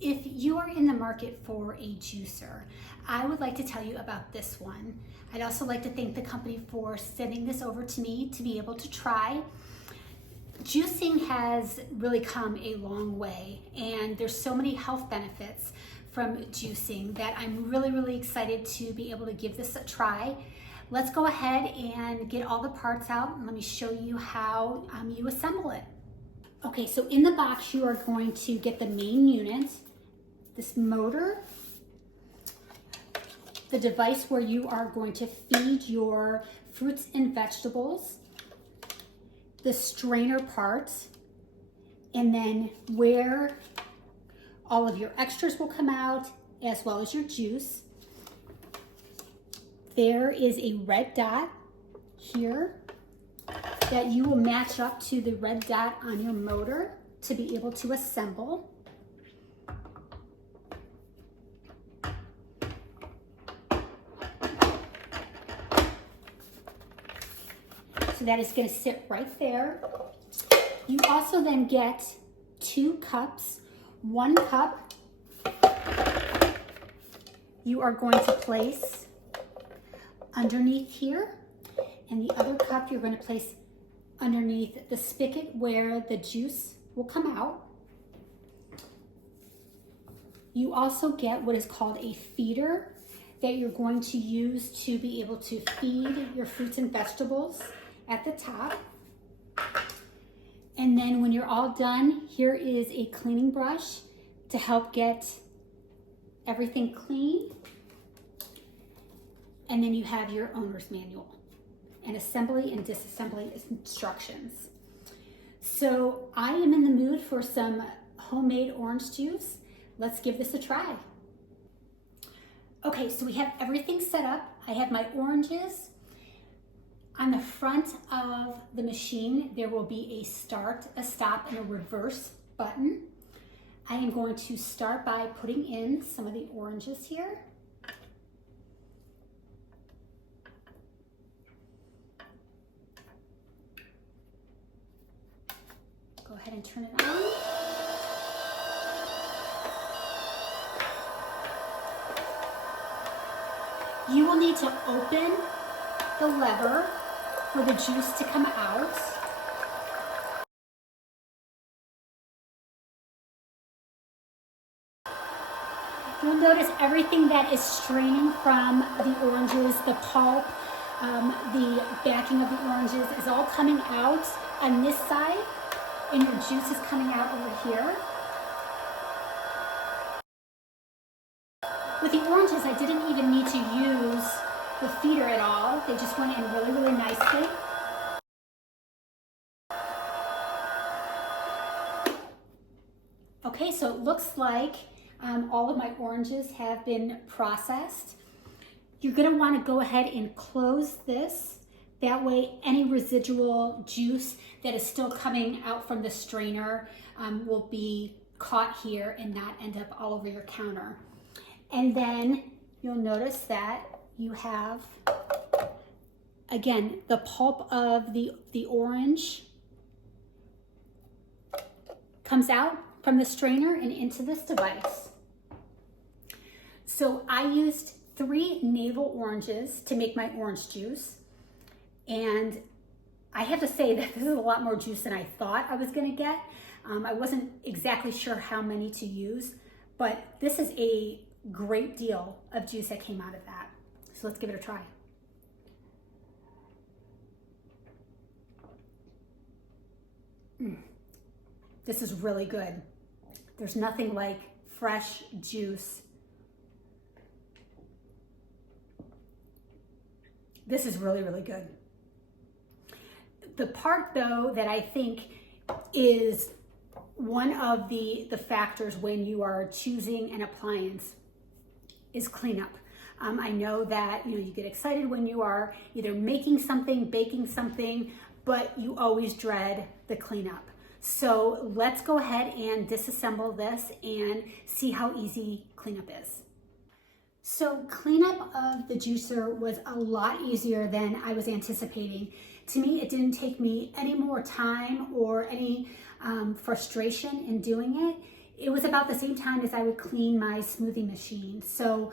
If you are in the market for a juicer, I would like to tell you about this one. I'd also like to thank the company for sending this over to me to be able to try. Juicing has really come a long way, and there's so many health benefits from juicing that I'm really excited to be able to give this a try. Let's go ahead and get all the parts out and let me show you how you assemble it. Okay, so in the box you are going to get the main unit, this motor, the device where you are going to feed your fruits and vegetables, the strainer part, and then where all of your extras will come out, as well as your juice. There is a red dot here that you will match up to the red dot on your motor to be able to assemble. So that is going to sit right there. You also then get 2 cups. 1 cup you are going to place underneath here, and the other cup you're going to place underneath the spigot where the juice will come out. You also get what is called a feeder that you're going to use to be able to feed your fruits and vegetables at the top. And then when you're all done, here is a cleaning brush to help get everything clean. And then you have your owner's manual and assembly and disassembly instructions. So I am in the mood for some homemade orange juice. Let's give this a try. Okay, so we have everything set up. I have my oranges. On the front of the machine, there will be a start, a stop, and a reverse button. I am going to start by putting in some of the oranges here. Go ahead and turn it on. You will need to open the lever for the juice to come out. You'll notice everything that is straining from the oranges, the pulp, the backing of the oranges is all coming out on this side, and your juice is coming out over here. With the oranges, I didn't even need to use the feeder at all. They just went in really nicely. Okay, so it looks like all of my oranges have been processed. You're going to want to go ahead and close this. That way any residual juice that is still coming out from the strainer will be caught here and not end up all over your counter. And then you'll notice that you have, again, the pulp of the orange comes out from the strainer and into this device. So I used 3 navel oranges to make my orange juice. And I have to say that this is a lot more juice than I thought I was gonna get. I wasn't exactly sure how many to use, but this is a great deal of juice that came out of that. So let's give it a try. This is really good. There's nothing like fresh juice. This is really good. The part though that I think is one of the factors when you are choosing an appliance is cleanup. I know that you get excited when you are either making something, baking something, but you always dread the cleanup. So let's go ahead and disassemble this and see how easy cleanup is. So cleanup of the juicer was a lot easier than I was anticipating. To me, it didn't take me any more time or any frustration in doing it. it was about the same time as I would clean my smoothie machine. So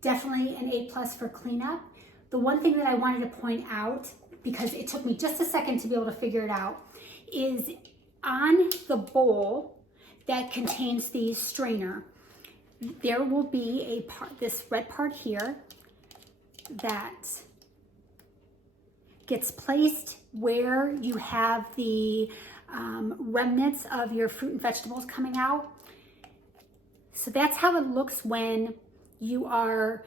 definitely an A+ for cleanup. The one thing that I wanted to point out, because it took me just a second to be able to figure it out, is on the bowl that contains the strainer, there will be a part, this red part here, that gets placed where you have the remnants of your fruit and vegetables coming out. So that's how it looks when you are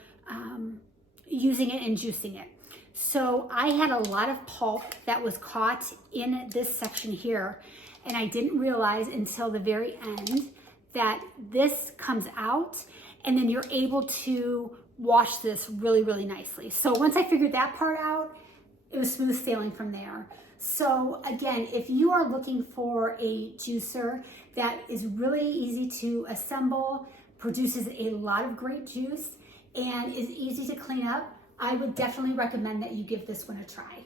using it and juicing it. So I had a lot of pulp that was caught in this section here, and I didn't realize until the very end that this comes out, and then you're able to wash this really, really nicely. So once I figured that part out, it was smooth sailing from there. So again, if you are looking for a juicer that is really easy to assemble, produces a lot of great juice, and is easy to clean up, I would definitely recommend that you give this one a try.